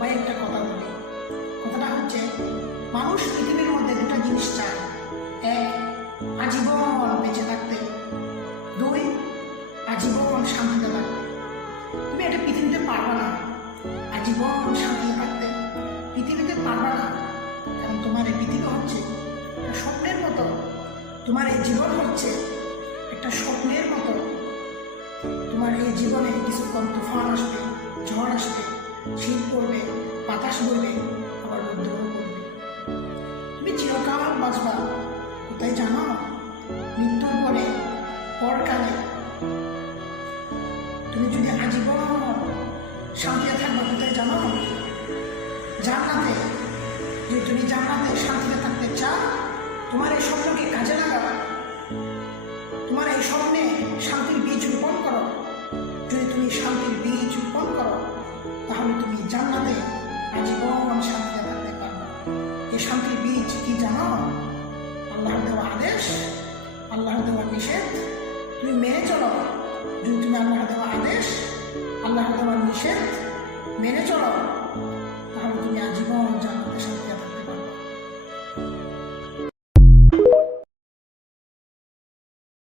উপায়ে একটা কথা বলি। কথাটা হচ্ছে, মানুষ পৃথিবীর মধ্যে দুটা জিনিস চায়। এক, আজীবন বেঁচে থাকতে। দুই, আজীবন শান্তিতে থাকতে। তুমি এটা পৃথিবীতে পারবা না, আজীবন শান্তিতে থাকতে পৃথিবীতে পারবা না। কারণ তোমার এই পৃথিবী হচ্ছে একটা স্বপ্নের মতো, তোমার এই জীবন হচ্ছে একটা স্বপ্নের মতো। তোমার এই জীবনে কিছুক্ষণ তুফান আসবে, ঝড় আসবে, শীত পড়বে, বাতাস বইবে, আবার রোদ্দুর পড়বে। তুমি চিরকাল বাঁচবা কোথায় জানো? মৃত্যুর পরে পরকালে। তুমি যদি আজীবন শান্তিতে থাকবে কোথায় জানো? জান্নাতে। যে তুমি জান্নাতে শান্তিতে থাকতে চাও, তোমার এই স্বপ্নকে কাজে লাগাও, তোমার এই স্বপ্নে শান্তির বীজ রোপণ করো। যদি তুমি শান্তির বীজ রোপণ করো, তাহলে তুমি জান্নাতে আজীবন শান্তিতে থাকতে পারবে। এই শান্তির বীজ কি জানো? আল্লাহর দেওয়া আদেশ, আল্লাহর দেওয়া নিষেধ তুমি মেনে চলো। যদি তুমি আল্লাহর দেওয়া আদেশ, আল্লাহর দেওয়া নিষেধ মেনে চলো,